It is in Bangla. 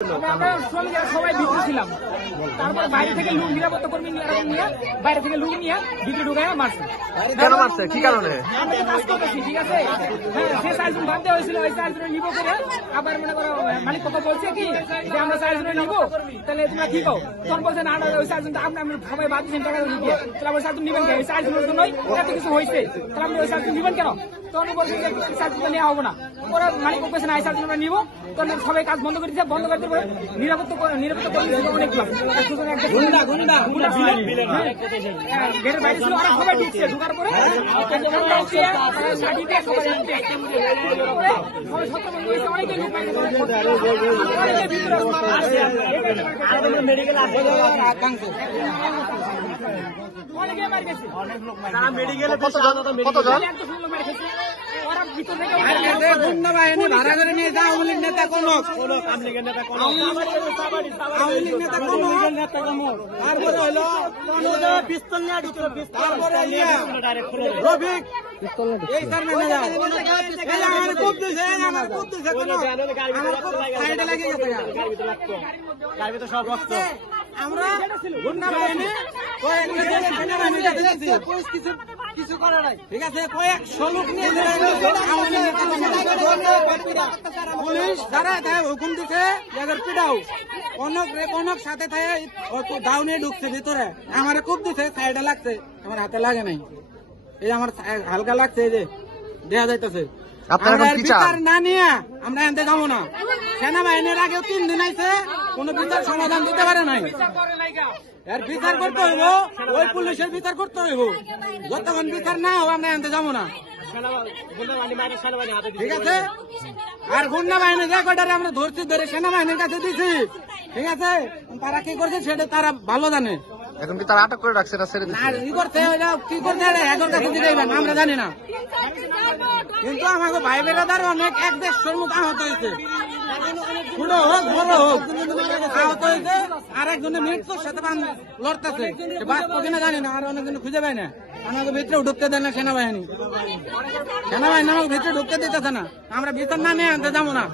আমরা শ্রমিকেরা সবাই ভিতরে ছিলাম, তারপরে বাইরে থেকে লোক নিরাপত্তা কর্মী নিয়ে বাইরে থেকে লোক নিয়ে ভিতরে ঢুকাই মারছে। কেন মারছে? কি কারণে? আমরা তো কাজ করতেছি, ঠিক আছে। হ্যাঁ, যে 4 জন ভাবতে হয়েছিল ওই 4 জনের নিবো করে আবার মনে করো মালিক কত বলছে কি যে আমরা 4 জনের নিবো, তাহলে তোমরা কি কও? তখন বলছে না ওই 4 জন আমরা সবাই ভাবছেন টাকা দিয়ে, তাহলে আমরা 4 জন নিবেন কেন? ওই 4 জনের জন্যই এত কিছু হয়েছে, তাহলে আমরা ওই 4 জন নিবেন কেন? তখন বলছে যে 4 জন নেওয়া হবো না। ওরা মালিক বলছে না 4 জন আমরা নিবো, তখন সবাই কাজ বন্ধ করে দিচ্ছে। বন্ধ করতে নিরাপত্তা কর্মী অনেক গেটের বাইরে ছিল, ওরা সবাই ঢুকছে। ঢুকার পরে ভাড়া করে নিয়ে যা আওয়ামী লীগ নেতা কোন তারপরে হইলো পিস্তল নিয়ে ঢুকলো, তারপরে রফিক এই কারণে আমার খুব দিছে, আমার খুব দিছে সাইডে লাগে গেছে। আমরা গুন্ডা বাহিনী কিছু করে নাই, ঠিক আছে। কয়েকশো লোক নিয়ে পুলিশ যারা হুকুম দিচ্ছে পিটাও অনেক সাথে দাও নিয়ে ঢুকছে ভিতরে। আমার খুব দিছে, সাইডে লাগছে, আমার হাতে লাগে নাই, এই আমার হালকা লাগছে, এই যে দেয়া যাইতেছে। বিচার না নিয়ে আমরা এনতে যাবো না। সেনাবাহিনীর আগেও 3 দিন আইছে, কোনো বিচার সমাধান দিতে পারে নাই। এর বিচার করতে হইব, ওই পুলিশের বিচার করতে হইব। যতক্ষণ বিচার না হবে আমরা এনতে যাবো না, ঠিক আছে। আর গুন্ডা বাহিনী যে কটারে আমরা ধরছি, ধরে সেনাবাহিনীর কাছে দিছি, ঠিক আছে। তারা কি করছে সেটা তারা ভালো জানে। এখন কি তারা আটক করে রাখছে না ছেড়ে দিচ্ছে? কি করছে কি করছে এখন কাছে দিতে আমরা জানি না, কিন্তু আমাকে ভাই বেড়াদার অনেক 1-150 মতো আহত হয়েছে, ছোট হোক বড় হোক আহত হয়েছে। আর একজনের মৃত্যুর সাথে লড়তেছে, বাঁচবো কিনা জানি না। আর অনেকজন খুঁজে পায় না, আমাকে ভিতরে ঢুকতে দেয় না সেনাবাহিনী আমাকে ভিতরে ঢুকতে দিতেছে না। আমরা ভিতর না নিয়ে আনতে যাবো না।